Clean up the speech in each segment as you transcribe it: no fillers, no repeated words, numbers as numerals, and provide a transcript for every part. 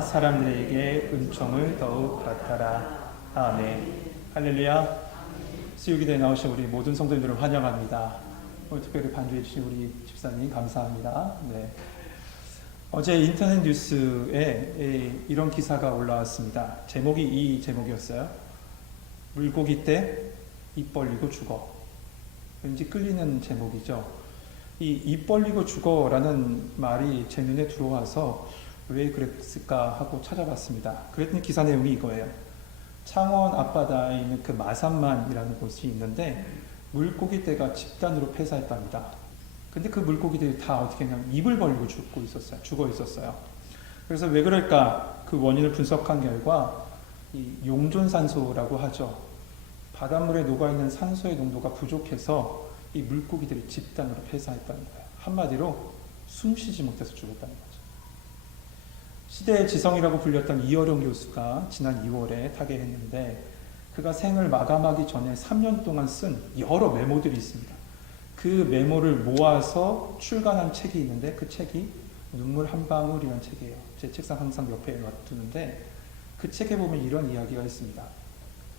너희가 사람들에게 은총을 더욱 받아라. 아멘. 할렐루야. 수요기도에 나오신 우리 모든 성도님들을 환영합니다. 오늘 특별히 반주해 주신 우리 집사님 감사합니다. 네. 어제 인터넷 뉴스에 이런 기사가 올라왔습니다. 제목이 이 제목이었어요. 물고기 때 입 벌리고 죽어. 왠지 끌리는 제목이죠. 이 입 벌리고 죽어라는 말이 제 눈에 들어와서 왜 그랬을까 하고 찾아봤습니다. 그랬더니 기사 내용이 이거예요. 창원 앞바다에 있는 그 마산만이라는 곳이 있는데 물고기 떼가 집단으로 폐사했답니다. 근데 그 물고기들이 다 어떻게 했냐면 입을 벌리고 죽어 있었어요. 그래서 왜 그럴까 그 원인을 분석한 결과 이 용존산소라고 하죠. 바닷물에 녹아있는 산소의 농도가 부족해서 이 물고기들이 집단으로 폐사했다는 거예요. 한마디로 숨쉬지 못해서 죽었다는 거죠. 시대의 지성이라고 불렸던 이어룡 교수가 지난 2월에 타계했는데 그가 생을 마감하기 전에 3년 동안 쓴 여러 메모들이 있습니다. 그 메모를 모아서 출간한 책이 있는데 그 책이 눈물 한 방울이라는 책이에요. 제 책상 항상 옆에 놔두는데 그 책에 보면 이런 이야기가 있습니다.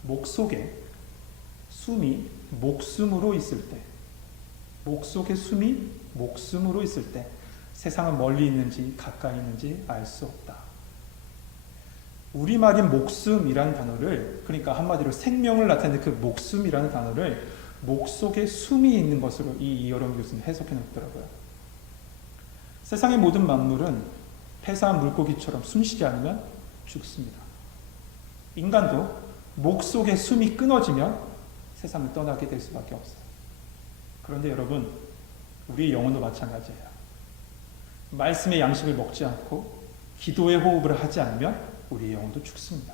목 속에 숨이 목숨으로 있을 때, 목 속에 숨이 목숨으로 있을 때 세상은 멀리 있는지 가까이 있는지 알 수 없다. 우리말인 목숨이라는 단어를, 그러니까 한마디로 생명을 나타내는 그 목숨이라는 단어를 목 속에 숨이 있는 것으로 이 이어룡 교수는 해석해 놓더라고요. 세상의 모든 만물은 폐사한 물고기처럼 숨쉬지 않으면 죽습니다. 인간도 목 속에 숨이 끊어지면 세상을 떠나게 될 수밖에 없어요. 그런데 여러분, 우리의 영혼도 마찬가지예요. 말씀의 양식을 먹지 않고 기도의 호흡을 하지 않으면 우리의 영혼도 죽습니다.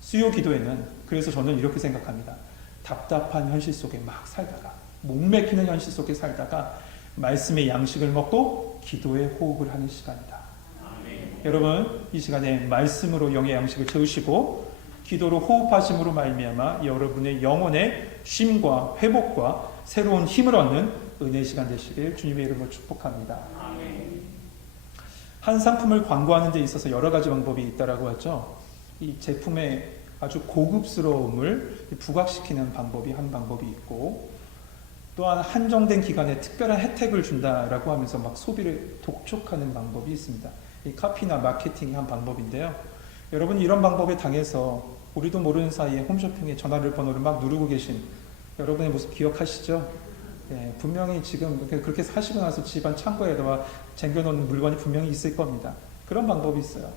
수요 기도에는 그래서 저는 이렇게 생각합니다. 답답한 현실 속에 막 살다가 목맥히는 현실 속에 살다가 말씀의 양식을 먹고 기도의 호흡을 하는 시간이다. 아멘. 여러분 이 시간에 말씀으로 영의 양식을 채우시고 기도로 호흡하심으로 말미암아 여러분의 영혼의 쉼과 회복과 새로운 힘을 얻는 은혜의 시간 되시길 주님의 이름으로 축복합니다. 아멘. 한 상품을 광고하는 데 있어서 여러 가지 방법이 있다라고 하죠. 이 제품의 아주 고급스러움을 부각시키는 방법이 한 방법이 있고 또한 한정된 기간에 특별한 혜택을 준다라고 하면서 막 소비를 독촉하는 방법이 있습니다. 이 카피나 마케팅이 한 방법인데요. 여러분 이런 방법에 당해서 우리도 모르는 사이에 홈쇼핑에 전화번호를 막 누르고 계신 여러분의 모습 기억하시죠? 예, 분명히 지금 그렇게 사시고 나서 집안 창고에다가 쟁겨놓는 물건이 분명히 있을 겁니다. 그런 방법이 있어요.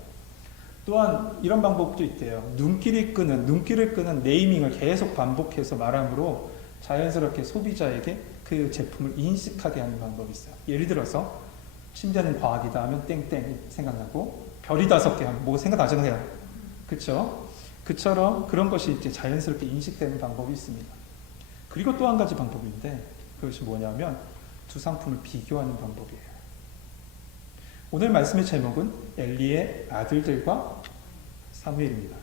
또한 이런 방법도 있대요. 눈길을 끄는 네이밍을 계속 반복해서 말함으로 자연스럽게 소비자에게 그 제품을 인식하게 하는 방법이 있어요. 예를 들어서 침대는 과학이다 하면 땡땡 생각나고 별이 5개 하면 뭐 생각나잖아요. 그렇죠? 그처럼 그런 것이 이제 자연스럽게 인식되는 방법이 있습니다. 그리고 또 한 가지 방법인데 그것이 뭐냐면 두 상품을 비교하는 방법이에요. 오늘 말씀의 제목은 엘리의 아들들과 사무엘입니다.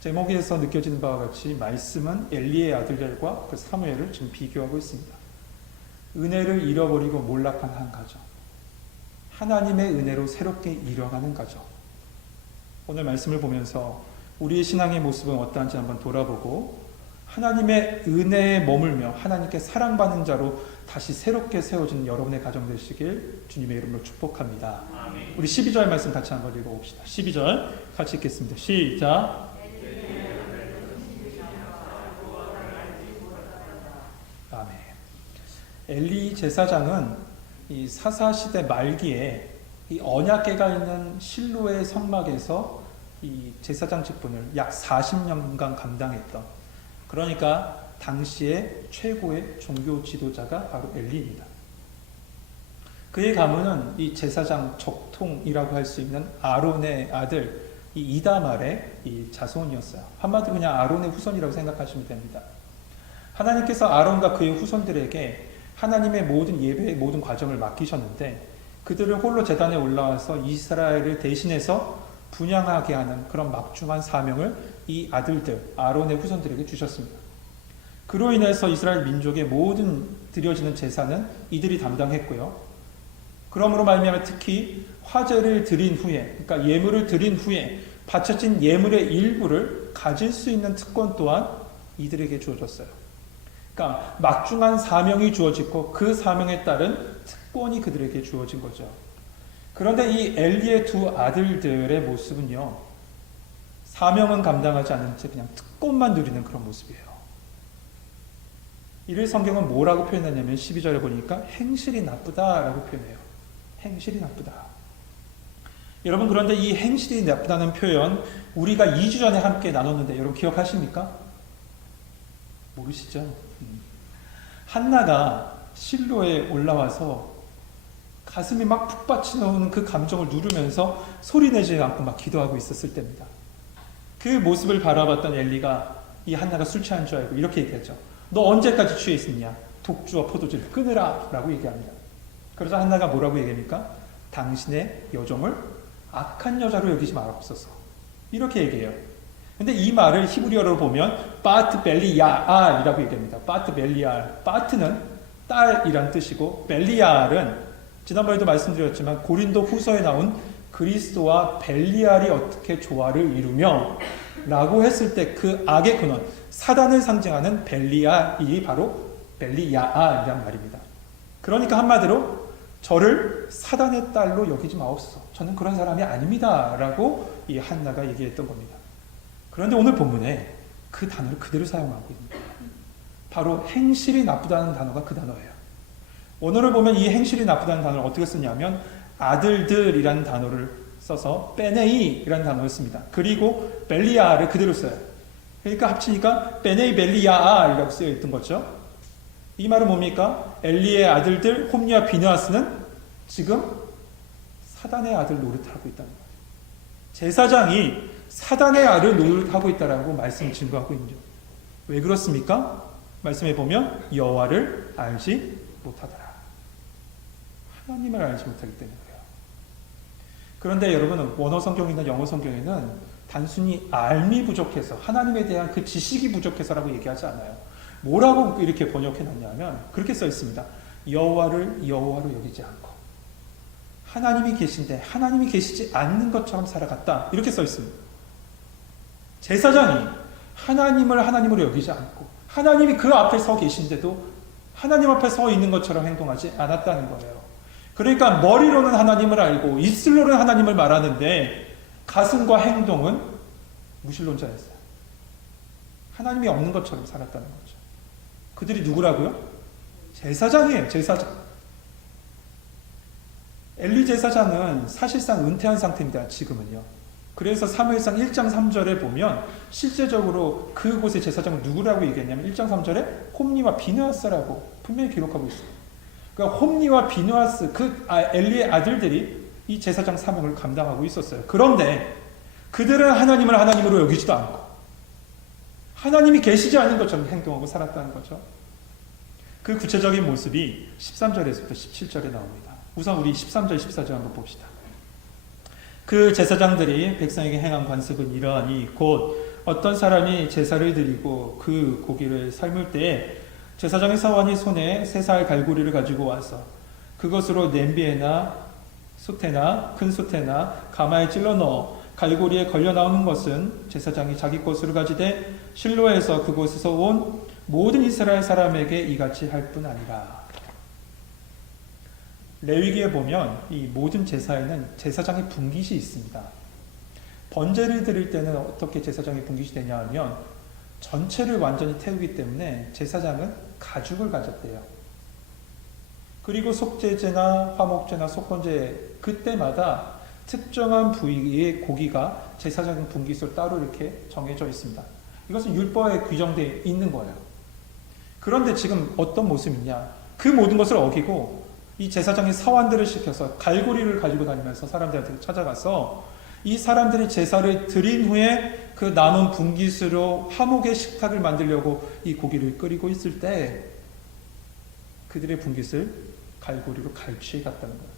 제목에서 느껴지는 바와 같이 말씀은 엘리의 아들들과 그 사무엘을 지금 비교하고 있습니다. 은혜를 잃어버리고 몰락한 한 가정, 하나님의 은혜로 새롭게 일어나는 가정. 오늘 말씀을 보면서 우리의 신앙의 모습은 어떠한지 한번 돌아보고 하나님의 은혜에 머물며 하나님께 사랑받는 자로 다시 새롭게 세워진 여러분의 가정 되시길 주님의 이름으로 축복합니다. 아멘. 우리 12절 말씀 같이 한번 읽어봅시다. 12절 같이 읽겠습니다. 시작. 아멘. 엘리 제사장은 이 사사시대 말기에 이 언약궤가 있는 실로의 성막에서 이 제사장 직분을 약 40년간 감당했던, 그러니까 당시의 최고의 종교 지도자가 바로 엘리입니다. 그의 가문은 이 제사장 적통이라고 할 수 있는 아론의 아들 이 이다말의 이 자손이었어요. 한마디로 그냥 아론의 후손이라고 생각하시면 됩니다. 하나님께서 아론과 그의 후손들에게 하나님의 모든 예배의 모든 과정을 맡기셨는데 그들을 홀로 제단에 올라와서 이스라엘을 대신해서 분양하게 하는 그런 막중한 사명을 이 아들들, 아론의 후손들에게 주셨습니다. 그로 인해서 이스라엘 민족의 모든 드려지는 제사는 이들이 담당했고요. 그러므로 말미암아 특히 화제를 드린 후에, 그러니까 예물을 드린 후에 바쳐진 예물의 일부를 가질 수 있는 특권 또한 이들에게 주어졌어요. 그러니까 막중한 사명이 주어지고 그 사명에 따른 특권이 그들에게 주어진 거죠. 그런데 이 엘리의 두 아들들의 모습은요, 사명은 감당하지 않은 채 그냥 특권만 누리는 그런 모습이에요. 이를 성경은 뭐라고 표현하냐면 12절에 보니까 행실이 나쁘다라고 표현해요. 행실이 나쁘다. 여러분, 그런데 이 행실이 나쁘다는 표현 우리가 2주 전에 함께 나눴는데 여러분 기억하십니까? 모르시죠? 한나가 실로에 올라와서 가슴이 막 푹받치는 그 감정을 누르면서 소리내지 않고 막 기도하고 있었을 때입니다. 그 모습을 바라봤던 엘리가 이 한나가 술 취한 줄 알고 이렇게 얘기하죠. 너 언제까지 취해 있었냐? 독주와 포도주를 끊으라 라고 얘기합니다. 그러자 한나가 뭐라고 얘기합니까? 당신의 여종을 악한 여자로 여기지 말옵소서. 이렇게 얘기해요. 근데 이 말을 히브리어로 보면 바트 벨리야알이라고 얘기합니다. 바트 벨리알. 바트는 딸이란 뜻이고 벨리알은 지난번에도 말씀드렸지만 고린도 후서에 나온 그리스도와 벨리알이 어떻게 조화를 이루며 라고 했을 때 그 악의 근원, 사단을 상징하는 벨리알이 바로 벨리야알이란 말입니다. 그러니까 한마디로 저를 사단의 딸로 여기지 마옵소서. 저는 그런 사람이 아닙니다. 라고 이 한나가 얘기했던 겁니다. 그런데 오늘 본문에 그 단어를 그대로 사용하고 있습니다. 바로 행실이 나쁘다는 단어가 그 단어예요. 원어를 보면 이 행실이 나쁘다는 단어를 어떻게 쓰냐면 아들들이라는 단어를 써서 베네이라는 단어를 씁니다. 그리고 벨리야를 그대로 써요. 그러니까 합치니까 베네이 벨리야이라고 쓰여 있던 거죠. 이 말은 뭡니까? 엘리의 아들들 홈리와 비느하스는 지금 사단의 아들 노릇하고 있다는 거예요. 제사장이 사단의 아들 노릇하고 있다라고 말씀을 증거하고 있죠. 왜 그렇습니까? 말씀해 보면 여호와를 알지 못하더라. 하나님을 알지 못하기 때문에 그래요. 그런데 여러분, 원어 성경이나 영어 성경에는 단순히 알미 부족해서 하나님에 대한 그 지식이 부족해서라고 얘기하지 않아요. 뭐라고 이렇게 번역해 놨냐면 그렇게 써 있습니다. 여호와를 여호와로 여기지 않고 하나님이 계신데 하나님이 계시지 않는 것처럼 살아갔다. 이렇게 써 있습니다. 제사장이 하나님을 하나님으로 여기지 않고 하나님이 그 앞에 서 계신데도 하나님 앞에 서 있는 것처럼 행동하지 않았다는 거예요. 그러니까 머리로는 하나님을 알고 입술로는 하나님을 말하는데 가슴과 행동은 무신론자였어요. 하나님이 없는 것처럼 살았다는 거죠. 그들이 누구라고요? 제사장이에요. 제사장. 엘리 제사장은 사실상 은퇴한 상태입니다. 지금은요. 그래서 사무엘상 1장 3절에 보면 실제적으로 그곳의 제사장은 누구라고 얘기했냐면 1장 3절에 홈리와 비느하스라고 분명히 기록하고 있어요. 그러니까 홈리와 비느하스 엘리의 아들들이 이 제사장 사명을 감당하고 있었어요. 그런데 그들은 하나님을 하나님으로 여기지도 않고 하나님이 계시지 않은 것처럼 행동하고 살았다는 거죠. 그 구체적인 모습이 13절에서부터 17절에 나옵니다. 우선 우리 13절, 14절 한번 봅시다. 그 제사장들이 백성에게 행한 관습은 이러하니 곧 어떤 사람이 제사를 드리고 그 고기를 삶을 때에 제사장의 사원이 손에 3살 갈고리를 가지고 와서 그것으로 냄비에나 솥에나 큰 솥에나 가마에 찔러 넣어 갈고리에 걸려 나오는 것은 제사장이 자기 것으로 가지되 실로에서 그곳에서 온 모든 이스라엘 사람에게 이같이 할 뿐 아니라. 레위기에 보면 이 모든 제사에는 제사장의 분깃이 있습니다. 번제를 드릴 때는 어떻게 제사장의 분깃이 되냐 하면 전체를 완전히 태우기 때문에 제사장은 가죽을 가졌대요. 그리고 속죄제나 화목제나 속건제 그때마다 특정한 부위의 고기가 제사장 분깃으로 따로 이렇게 정해져 있습니다. 이것은 율법에 규정되어 있는 거예요. 그런데 지금 어떤 모습이냐? 그 모든 것을 어기고 이 제사장이 사환들을 시켜서 갈고리를 가지고 다니면서 사람들한테 찾아가서 이 사람들이 제사를 드린 후에 그 남은 분깃으로 화목의 식탁을 만들려고 이 고기를 끓이고 있을 때 그들의 분깃을 갈고리로 갈취해 갔다는 거예요.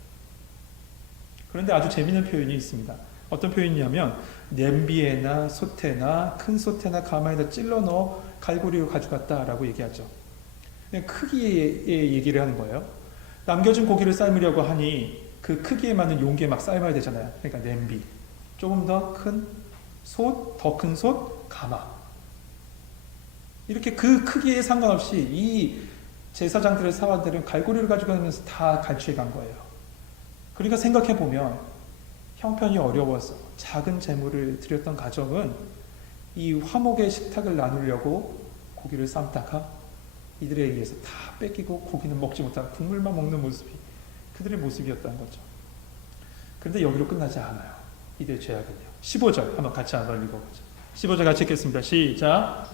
그런데 아주 재미있는 표현이 있습니다. 어떤 표현이냐면 냄비에나 솥에나 큰 솥에나 가마에다 찔러 넣어 갈고리로 가져갔다라고 얘기하죠. 크기의 얘기를 하는 거예요. 남겨진 고기를 삶으려고 하니 그 크기에 맞는 용기에 막 삶아야 되잖아요. 그러니까 냄비, 조금 더 큰 솥, 더 큰 솥, 가마. 이렇게 그 크기에 상관없이 이 제사장들의 사관들은 갈고리를 가지고 가면서 다 갈취해 간 거예요. 그러니까 생각해 보면 형편이 어려워서 작은 재물을 드렸던 가정은 이 화목의 식탁을 나누려고 고기를 삶다가 이들에 의해서 다 뺏기고 고기는 먹지 못하고 국물만 먹는 모습이 그들의 모습이었다는 거죠. 그런데 여기로 끝나지 않아요. 이들의 죄악은요. 15절 한번 같이 한번 읽어보죠. 15절 같이 읽겠습니다. 시작.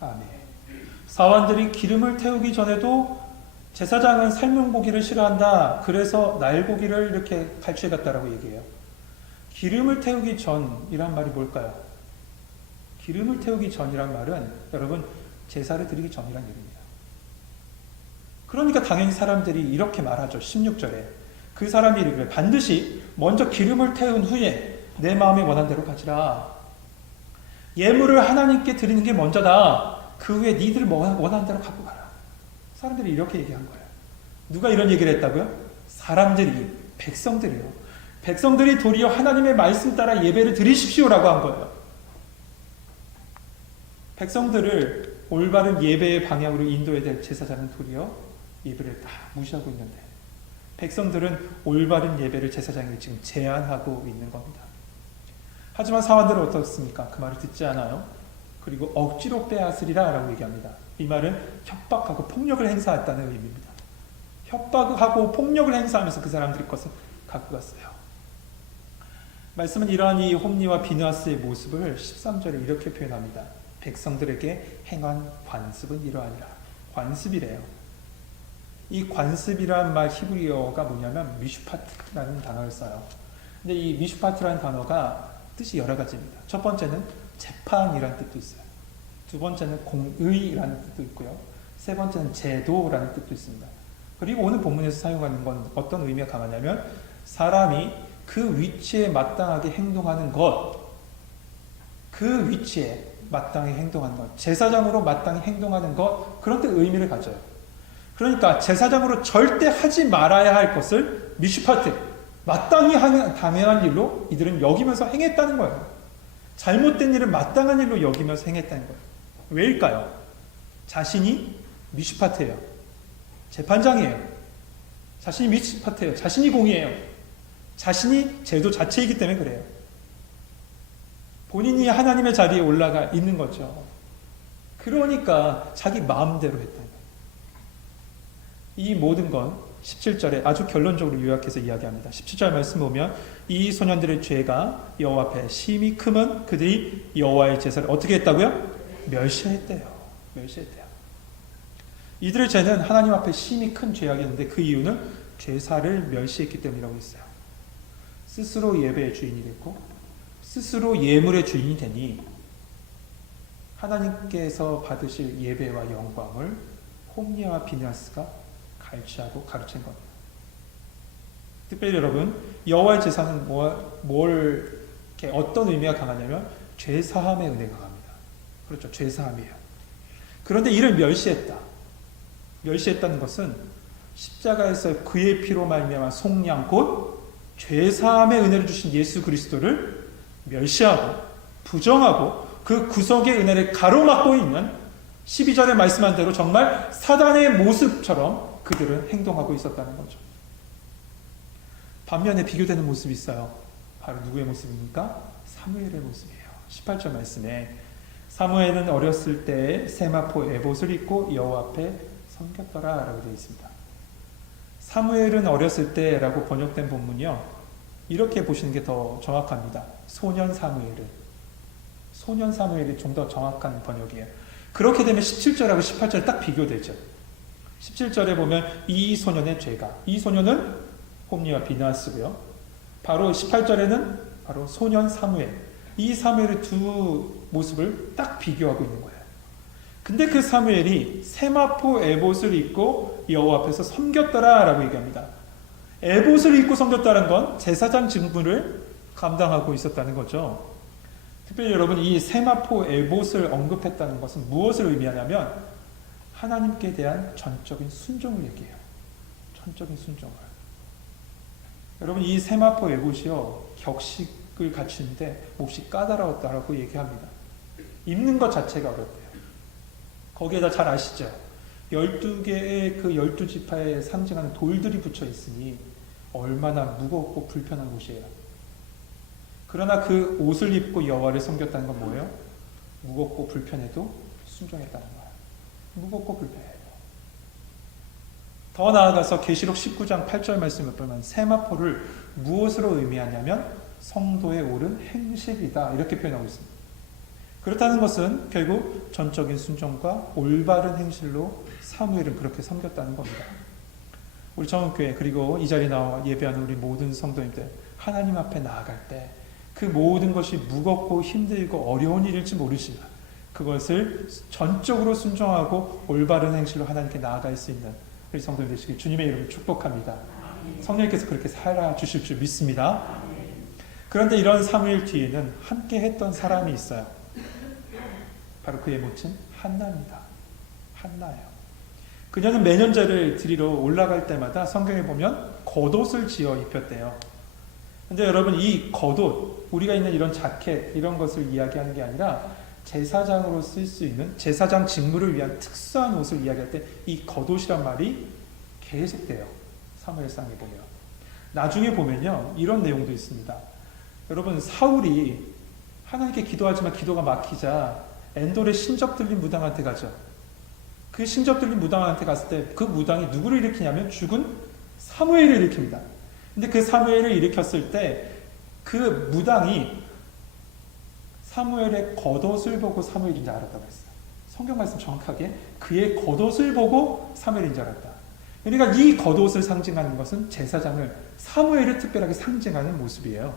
아멘. 사환들이 기름을 태우기 전에도 제사장은 삶은 고기를 싫어한다. 그래서 날고기를 이렇게 갈취해 갔다라고 얘기해요. 기름을 태우기 전이란 말이 뭘까요? 기름을 태우기 전이란 말은 여러분 제사를 드리기 전이란 얘기입니다. 그러니까 당연히 사람들이 이렇게 말하죠. 16절에 그 사람이 이르기를 반드시 먼저 기름을 태운 후에 내 마음에 원한 대로 가지라. 예물을 하나님께 드리는 게 먼저다. 그 후에 니들 원하는 대로 갖고 가라. 사람들이 이렇게 얘기한 거예요. 누가 이런 얘기를 했다고요? 사람들이, 백성들이요. 백성들이 도리어 하나님의 말씀 따라 예배를 드리십시오라고 한 거예요. 백성들을 올바른 예배의 방향으로 인도해야 될 제사장은 도리어 예배를 다 무시하고 있는데 백성들은 올바른 예배를 제사장에게 지금 제안하고 있는 겁니다. 하지만 사환들은 어떻습니까? 그 말을 듣지 않아요. 그리고 억지로 빼앗으리라 라고 얘기합니다. 이 말은 협박하고 폭력을 행사했다는 의미입니다. 협박하고 폭력을 행사하면서 그 사람들의 것을 갖고 갔어요. 말씀은 이러한 이 홈리와 비느하스의 모습을 13절에 이렇게 표현합니다. 백성들에게 행한 관습은 이러하니라. 관습이래요. 이 관습이란 말 히브리어가 뭐냐면 미슈파트라는 단어를 써요. 근데 이 미슈파트라는 단어가 뜻이 여러 가지입니다. 첫 번째는 재판이라는 뜻도 있어요. 두 번째는 공의라는 뜻도 있고요. 세 번째는 제도라는 뜻도 있습니다. 그리고 오늘 본문에서 사용하는 건 어떤 의미가 강하냐면 사람이 그 위치에 마땅하게 행동하는 것, 그 위치에 마땅히 행동하는 것, 제사장으로 마땅히 행동하는 것, 그런 데 의미를 가져요. 그러니까 제사장으로 절대 하지 말아야 할 것을 미슈파트, 마땅히 당연한 일로 이들은 여기면서 행했다는 거예요. 잘못된 일을 마땅한 일로 여기면서 행했다는 거예요. 왜일까요? 자신이 미슈파트예요. 재판장이에요. 자신이 미슈파트예요. 자신이 공의예요. 자신이 제도 자체이기 때문에 그래요. 본인이 하나님의 자리에 올라가 있는 거죠. 그러니까 자기 마음대로 했다는 거예요. 이 모든 건 17절에 아주 결론적으로 요약해서 이야기합니다. 17절 말씀 보면 이 소년들의 죄가 여호와 앞에 심히 크면 그들이 여호와의 제사를 어떻게 했다고요? 멸시했대요. 멸시했대요. 이들의 죄는 하나님 앞에 심히 큰 죄악이었는데 그 이유는 제사를 멸시했기 때문이라고 했어요. 스스로 예배의 주인이 됐고 스스로 예물의 주인이 되니 하나님께서 받으실 예배와 영광을 홈리와 비느하스가 갈취하고 가르친 겁니다. 특별히 여러분 여호와의 제사는 어떤 의미가 강하냐면 죄사함의 은혜가 강합니다. 그렇죠. 죄사함이에요. 그런데 이를 멸시했다는 것은 십자가에서 그의 피로 말미암아 속량 곧 죄사함의 은혜를 주신 예수 그리스도를 멸시하고 부정하고 그 구속의 은혜를 가로막고 있는 12절에 말씀한 대로 정말 사단의 모습처럼 그들은 행동하고 있었다는 거죠. 반면에 비교되는 모습이 있어요. 바로 누구의 모습입니까? 사무엘의 모습이에요. 18절 말씀에 사무엘은 어렸을 때 세마포 에봇을 입고 여호와 앞에 섬겼더라 라고 되어 있습니다. 사무엘은 어렸을 때라고 번역된 본문이요. 이렇게 보시는 게 더 정확합니다. 소년 사무엘이 좀 더 정확한 번역이에요. 그렇게 되면 17절하고 18절이 딱 비교되죠. 17절에 보면 이 소년의 죄가, 이 소년은 홈리와 비느하스고요. 바로 18절에는 바로 소년 사무엘, 이 사무엘의 두 모습을 딱 비교하고 있는 거예요. 근데 그 사무엘이 세마포 에봇을 입고 여호와 앞에서 섬겼더라 라고 얘기합니다. 에봇을 입고 섬겼다는 건 제사장 직무를 감당하고 있었다는 거죠. 특별히 여러분, 이 세마포 에봇을 언급했다는 것은 무엇을 의미하냐면 하나님께 대한 전적인 순종을 얘기해요. 전적인 순종을. 여러분, 이 세마포 에봇이요, 격식을 갖추는데 몹시 까다로웠다라고 얘기합니다. 입는 것 자체가 어렵대요. 거기에다 잘 아시죠? 12개의 그 12지파에 상징하는 돌들이 붙여 있으니 얼마나 무겁고 불편한 옷이에요. 그러나 그 옷을 입고 여호와를 섬겼다는 건 뭐예요? 무겁고 불편해도 순종했다는 거예요. 무겁고 불편해요. 더 나아가서 계시록 19장 8절 말씀을 보면 세마포를 무엇으로 의미하냐면 성도에 옳은 행실이다, 이렇게 표현하고 있습니다. 그렇다는 것은 결국 전적인 순종과 올바른 행실로 사무엘은 그렇게 섬겼다는 겁니다. 우리 정은교회, 그리고 이 자리에 나와 예배하는 우리 모든 성도님들, 하나님 앞에 나아갈 때 그 모든 것이 무겁고 힘들고 어려운 일일지 모르지만 그것을 전적으로 순종하고 올바른 행실로 하나님께 나아갈 수 있는 우리 성도님 되시길 주님의 이름으로 축복합니다. 성령께서 그렇게 살아주실 줄 믿습니다. 그런데 이런 사무엘 뒤에는 함께 했던 사람이 있어요. 바로 그의 모친 한나입니다. 한나예요. 그녀는 매년 제를 드리러 올라갈 때마다 성경에 보면 겉옷을 지어 입혔대요. 근데 여러분, 이 겉옷, 우리가 있는 이런 자켓, 이런 것을 이야기하는 게 아니라 제사장으로 쓸 수 있는 제사장 직무를 위한 특수한 옷을 이야기할 때 이 겉옷이란 말이 계속돼요. 사무엘상에 보면. 나중에 보면요, 이런 내용도 있습니다. 여러분, 사울이 하나님께 기도하지만 기도가 막히자 엔돌의 신적 들린 무당한테 가죠. 그 신적 들린 무당한테 갔을 때 그 무당이 누구를 일으키냐면 죽은 사무엘을 일으킵니다. 근데 그 사무엘을 일으켰을 때 그 무당이 사무엘의 겉옷을 보고 사무엘인 줄 알았다고 했어요. 성경 말씀 정확하게 그의 겉옷을 보고 사무엘인 줄 알았다. 그러니까 이 겉옷을 상징하는 것은 제사장을, 사무엘을 특별하게 상징하는 모습이에요.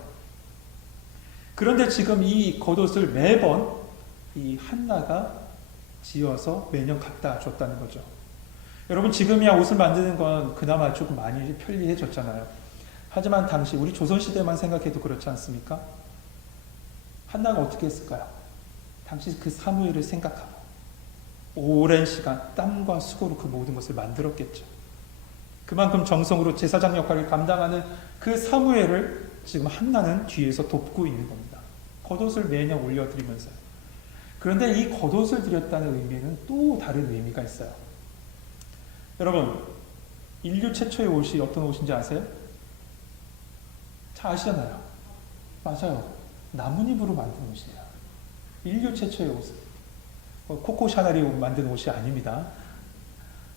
그런데 지금 이 겉옷을 매번 이 한나가 지어서 매년 갖다 줬다는 거죠. 여러분, 지금이야 옷을 만드는 건 그나마 조금 많이 편리해졌잖아요. 하지만 당시 우리 조선시대만 생각해도 그렇지 않습니까? 한나가 어떻게 했을까요? 당시 그 사무엘을 생각하고 오랜 시간 땀과 수고로 그 모든 것을 만들었겠죠. 그만큼 정성으로 제사장 역할을 감당하는 그 사무엘을 지금 한나는 뒤에서 돕고 있는 겁니다. 겉옷을 매년 올려드리면서요. 그런데 이 겉옷을 드렸다는 의미는 또 다른 의미가 있어요. 여러분, 인류 최초의 옷이 어떤 옷인지 아세요? 잘 아시잖아요. 맞아요. 나뭇잎으로 만든 옷이에요. 인류 최초의 옷. 코코 샤넬이 만든 옷이 아닙니다.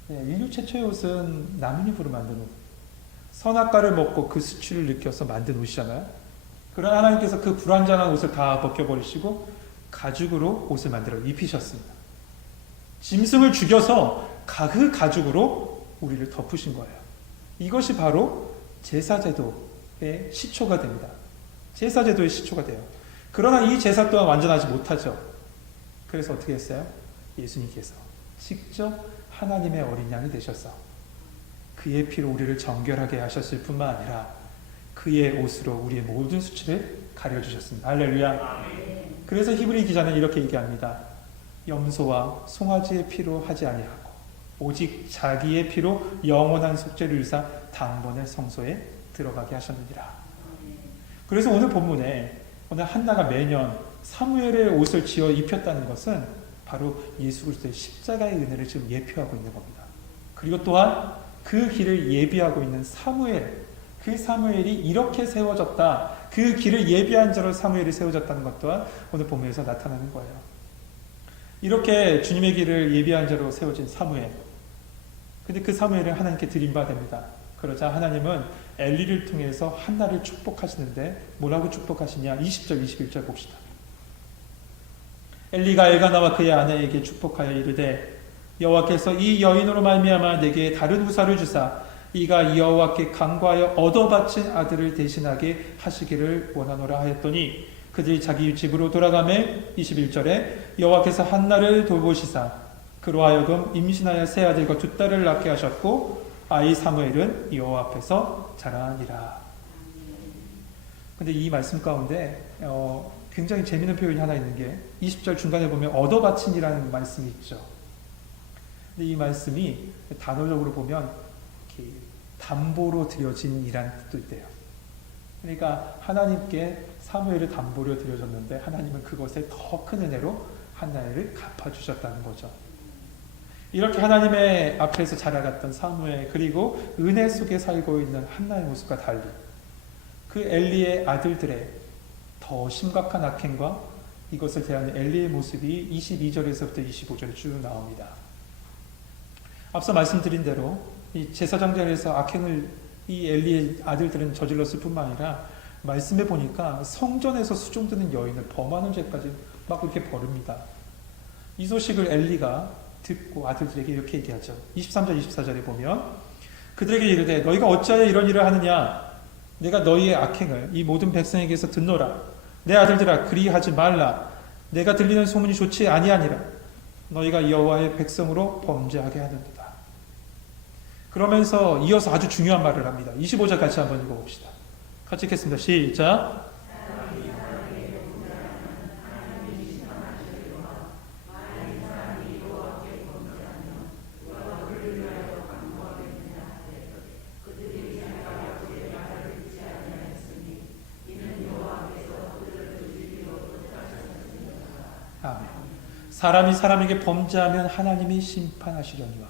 네, 인류 최초의 옷은 나뭇잎으로 만든 옷. 선악과를 먹고 그 수치를 느껴서 만든 옷이잖아요. 그러나 하나님께서 그 불완전한 옷을 다 벗겨버리시고 가죽으로 옷을 만들어 입히셨습니다. 짐승을 죽여서 그 가죽으로 우리를 덮으신 거예요. 이것이 바로 제사제도의 시초가 됩니다. 제사제도의 시초가 돼요. 그러나 이 제사 또한 완전하지 못하죠. 그래서 어떻게 했어요? 예수님께서 직접 하나님의 어린 양이 되셔서 그의 피로 우리를 정결하게 하셨을 뿐만 아니라 그의 옷으로 우리의 모든 수치를 가려주셨습니다. 할렐루야. 그래서 히브리 기자는 이렇게 얘기합니다. 염소와 송아지의 피로 하지 아니하고 오직 자기의 피로 영원한 속죄를 이루사 단번에 성소에 들어가게 하셨느니라. 그래서 오늘 본문에 오늘 한나가 매년 사무엘의 옷을 지어 입혔다는 것은 바로 예수 그리스도의 십자가의 은혜를 지금 예표하고 있는 겁니다. 그리고 또한 그 길을 예비하고 있는 사무엘, 그 사무엘이 이렇게 세워졌다, 그 길을 예비한 자로 사무엘이 세워졌다는 것 또한 오늘 본문에서 나타나는 거예요. 이렇게 주님의 길을 예비한 자로 세워진 사무엘, 근데 그 사무엘은 하나님께 드린 바 됩니다. 그러자 하나님은 엘리를 통해서 한나를 축복하시는데 뭐라고 축복하시냐? 20절 21절 봅시다. 엘리가 엘가나와 그의 아내에게 축복하여 이르되 여호와께서 이 여인으로 말미암아 내게 다른 후사를 주사 이가 여호와께 간구하여 얻어 바친 아들을 대신하게 하시기를 원하노라 하였더니 그들이 자기 집으로 돌아가매 21절에 여호와께서 한나를 돌보시사 그로 하여금 임신하여 세 아들과 두 딸을 낳게 하셨고 아이 사무엘은 여호와 앞에서 자라니라. 근데 이 말씀 가운데 굉장히 재미있는 표현이 하나 있는 게 20절 중간에 보면 얻어바친이라는 말씀이 있죠. 근데 이 말씀이 단어적으로 보면 이렇게 담보로 드려진이라는 뜻도 있대요. 그러니까 하나님께 사무엘을 담보로 드려졌는데 하나님은 그것에 더 큰 은혜로 한나를 갚아주셨다는 거죠. 이렇게 하나님의 앞에서 자라갔던 사무엘, 그리고 은혜 속에 살고 있는 한나의 모습과 달리 그 엘리의 아들들의 더 심각한 악행과 이것을 대하는 엘리의 모습이 22절에서부터 25절에 쭉 나옵니다. 앞서 말씀드린 대로 이 제사장전에서 악행을 이 엘리의 아들들은 저질렀을 뿐만 아니라 말씀해 보니까 성전에서 수종드는 여인을 범하는 죄까지 막 그렇게 벌입니다. 이 소식을 엘리가 듣고 아들들에게 이렇게 얘기하죠. 23절 24절에 보면 그들에게 이르되 너희가 어찌하여 이런 일을 하느냐, 내가 너희의 악행을 이 모든 백성에게서 듣노라. 내 아들들아 그리하지 말라. 내가 들리는 소문이 좋지 아니하니라. 너희가 여호와의 백성으로 범죄하게 하는도다. 그러면서 이어서 아주 중요한 말을 합니다. 25절 같이 한번 읽어봅시다. 같이 읽겠습니다. 시작. 사람이 사람에게 범죄하면 하나님이 심판하시려니와.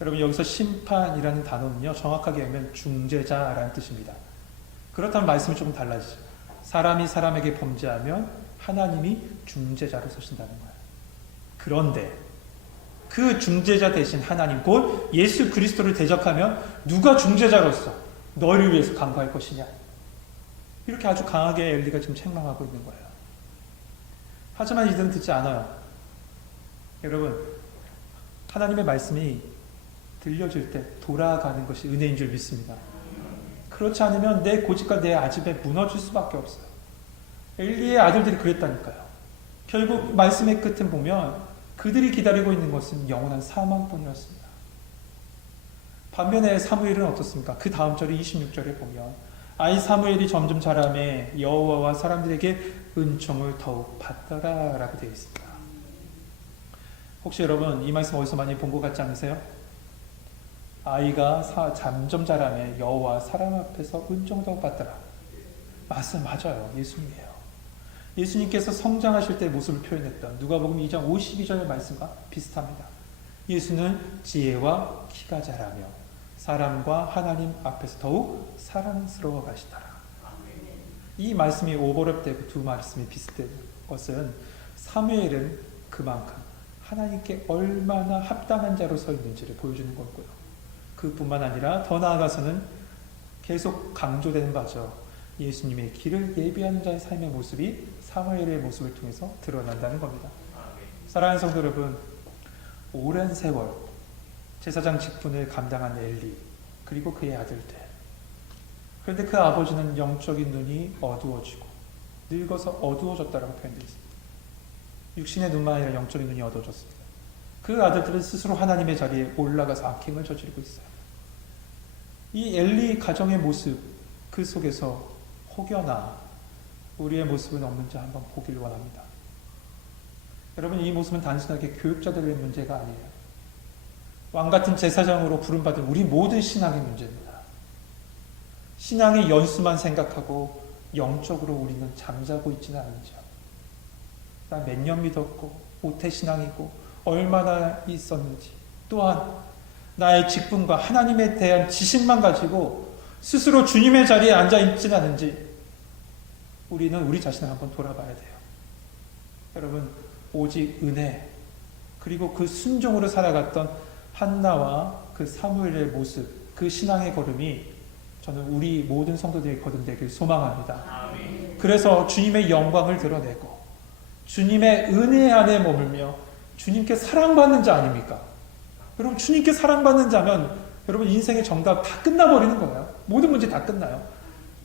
여러분 여기서 심판이라는 단어는요 정확하게 하면 중재자라는 뜻입니다. 그렇다면 말씀이 조금 달라지죠. 사람이 사람에게 범죄하면 하나님이 중재자로 서신다는 거예요. 그런데 그 중재자 대신 하나님 곧 예수 그리스도를 대적하면 누가 중재자로서 너희를 위해서 강구할 것이냐. 이렇게 아주 강하게 엘리가 지금 책망하고 있는 거예요. 하지만 이들은 듣지 않아요. 여러분 하나님의 말씀이 들려질 때 돌아가는 것이 은혜인 줄 믿습니다. 그렇지 않으면 내 고집과 내 아집에 무너질 수밖에 없어요. 엘리의 아들들이 그랬다니까요. 결국 말씀의 끝은 보면 그들이 기다리고 있는 것은 영원한 사망뿐이었습니다. 반면에 사무엘은 어떻습니까? 그 다음 절이 26절에 보면 아이 사무엘이 점점 자라매 여호와와 사람들에게 은총을 더욱 받더라 라고 되어 있습니다. 혹시 여러분 이 말씀 어디서 많이 본 것 같지 않으세요? 아이가 점점 자라매 여호와 사람 앞에서 은총을 더욱 받더라. 맞아요. 예수님이에요. 예수님께서 성장하실 때의 모습을 표현했던 누가복음 2장 52절의 말씀과 비슷합니다. 예수는 지혜와 키가 자라며 사람과 하나님 앞에서 더욱 사랑스러워 가시더라. 이 말씀이 오버랩되고 두 말씀이 비슷한 것은 사무엘은 그만큼 하나님께 얼마나 합당한 자로 서 있는지를 보여주는 거고요. 그뿐만 아니라 더 나아가서는 계속 강조되는 바죠. 예수님의 길을 예비하는 자의 삶의 모습이 사무엘의 모습을 통해서 드러난다는 겁니다. 사랑하는 성도 여러분, 오랜 세월 제사장 직분을 감당한 엘리 그리고 그의 아들들, 그런데 그 아버지는 영적인 눈이 어두워지고 늙어서 어두워졌다라고 표현되어 있습니다. 육신의 눈만 아니라 영적인 눈이 어두워졌습니다. 그 아들들은 스스로 하나님의 자리에 올라가서 악행을 저지르고 있어요. 이 엘리 가정의 모습, 그 속에서 혹여나 우리의 모습은 없는지 한번 보길 원합니다. 여러분 이 모습은 단순하게 교육자들의 문제가 아니에요. 왕같은 제사장으로 부름받은 우리 모든 신앙의 문제입니다. 신앙의 연수만 생각하고 영적으로 우리는 잠자고 있지는 않은지요. 나 몇 년 믿었고 모태신앙이고 얼마나 있었는지, 또한 나의 직분과 하나님에 대한 지식만 가지고 스스로 주님의 자리에 앉아있지는 않은지 우리는 우리 자신을 한번 돌아봐야 돼요. 여러분 오직 은혜 그리고 그 순종으로 살아갔던 한나와 그 사무엘의 모습, 그 신앙의 걸음이 저는 우리 모든 성도들이 거듭되길 소망합니다. 아멘. 그래서 주님의 영광을 드러내고 주님의 은혜 안에 머물며 주님께 사랑받는 자 아닙니까? 여러분 주님께 사랑받는 자면 여러분 인생의 정답 다 끝나버리는 거예요. 모든 문제 다 끝나요.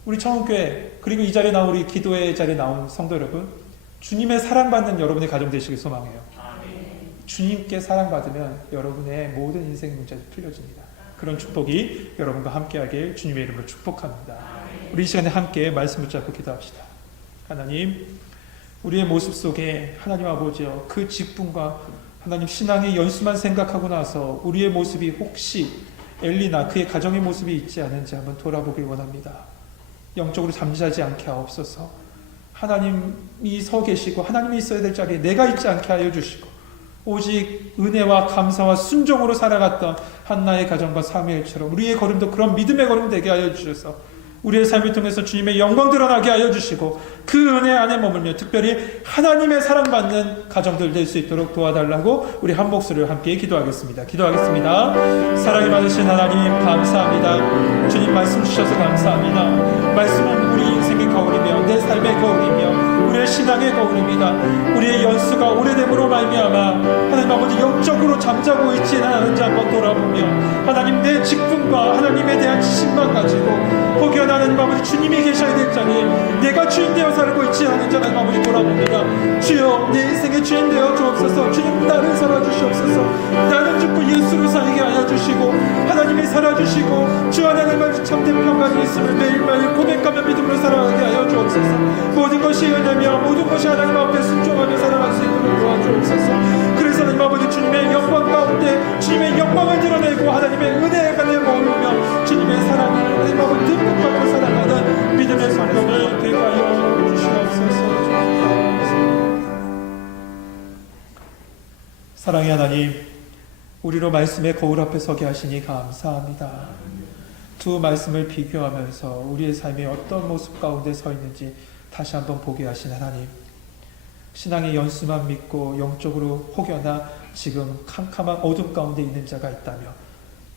우리 청운교회 그리고 이 자리에 나온 우리 기도회 자리에 나온 성도 여러분, 주님의 사랑받는 여러분의 가정 되시길 소망해요. 아멘. 주님께 사랑받으면 여러분의 모든 인생 문제도 풀려집니다. 그런 축복이 여러분과 함께하길 주님의 이름으로 축복합니다. 우리 이 시간에 함께 말씀 붙잡고 기도합시다. 하나님, 우리의 모습 속에 하나님 아버지여 그 직분과 하나님 신앙의 연수만 생각하고 나서 우리의 모습이 혹시 엘리나 그의 가정의 모습이 있지 않은지 한번 돌아보길 원합니다. 영적으로 잠자지 않게 하옵소서. 하나님이 서 계시고 하나님이 있어야 될 자리에 내가 있지 않게 하여 주시고 오직 은혜와 감사와 순종으로 살아갔던 한나의 가정과 사무엘처럼 우리의 걸음도 그런 믿음의 걸음 되게 하여 주셔서 우리의 삶을 통해서 주님의 영광 드러나게 하여 주시고 그 은혜 안에 머물며 특별히 하나님의 사랑받는 가정들 될 수 있도록 도와달라고 우리 한 목소리로 함께 기도하겠습니다. 기도하겠습니다. 사랑이 많으신 하나님 감사합니다. 주님 말씀 주셔서 감사합니다. 말씀은 우리 인생의 거울이며 내 삶의 거울이며 우리의 신앙의 거울입니다. 우리의 연수가 오래됨으로 말미암아 하나님 아버지 영적으로 잠자고 있지는 않은지 한번 돌아보며 하나님 내 직분과 하나님에 대한 지식만 가지고 혹여나 하나님 아버지 주님이 계셔야 될 자리에 내가 주인 되어 살고 있지 않은지 하나님 아버지 돌아봅니다. 주여 내 인생의 주인 되어 주옵소서. 주님 나를 살아주시옵소서. 나는 죽고 예수로 살게 하여 주시고 하나님이 살아주시고 주 하나님 아버지 참된 평강이 있음을 매일매일 고백하며 믿음으로 살아가게 하여 주옵소서. 모든 것이 은혜며 모든 것이 하나님 앞에 순종하며 살아갈 수 있도록 도와주옵소서. 그래서 하나님 아버지 주님의 영광 가운데 주님의 영광을 드러내고 하나님의 은혜에 관해 머물며 주님의 사랑을 하나님 아버지 듬뿍 받고 살아가는 믿음의 성도들 되게 하여 주시옵소서. 사랑의 하나님, 우리로 말씀의 거울 앞에 서게 하시니 감사합니다. 두 말씀을 비교하면서 우리의 삶이 어떤 모습 가운데 서 있는지 다시 한번 보게 하신 하나님, 신앙의 연수만 믿고 영적으로 혹여나 지금 캄캄한 어둠 가운데 있는 자가 있다며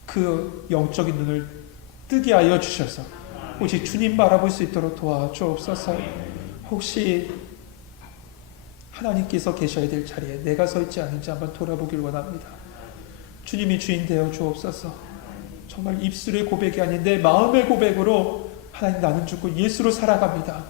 그 영적인 눈을 뜨게 하여 주셔서 오직 주님 바라볼 수 있도록 도와주옵소서. 혹시 하나님께서 계셔야 될 자리에 내가 서 있지 않은지 한번 돌아보길 원합니다. 주님이 주인 되어 주옵소서. 정말 입술의 고백이 아닌 내 마음의 고백으로 하나님 나는 죽고 예수로 살아갑니다.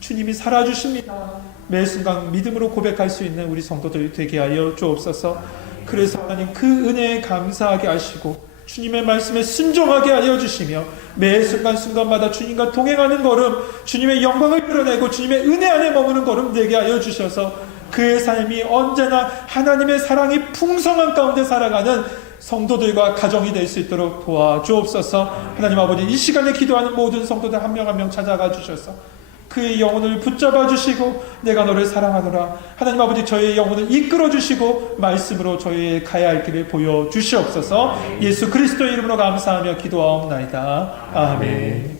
주님이 살아주십니다. 매 순간 믿음으로 고백할 수 있는 우리 성도들 되게 하여 주옵소서. 그래서 하나님 그 은혜에 감사하게 하시고 주님의 말씀에 순종하게 하여 주시며 매 순간순간마다 주님과 동행하는 걸음, 주님의 영광을 드러내고 주님의 은혜 안에 머무는 걸음 되게 하여 주셔서 그의 삶이 언제나 하나님의 사랑이 풍성한 가운데 살아가는 성도들과 가정이 될 수 있도록 도와주옵소서. 하나님 아버지 이 시간에 기도하는 모든 성도들 한 명 한 명 찾아가 주셔서 그의 영혼을 붙잡아 주시고 내가 너를 사랑하노라. 하나님 아버지 저희의 영혼을 이끌어 주시고 말씀으로 저희의 가야 할 길을 보여 주시옵소서. 예수 그리스도의 이름으로 감사하며 기도하옵나이다. 아멘.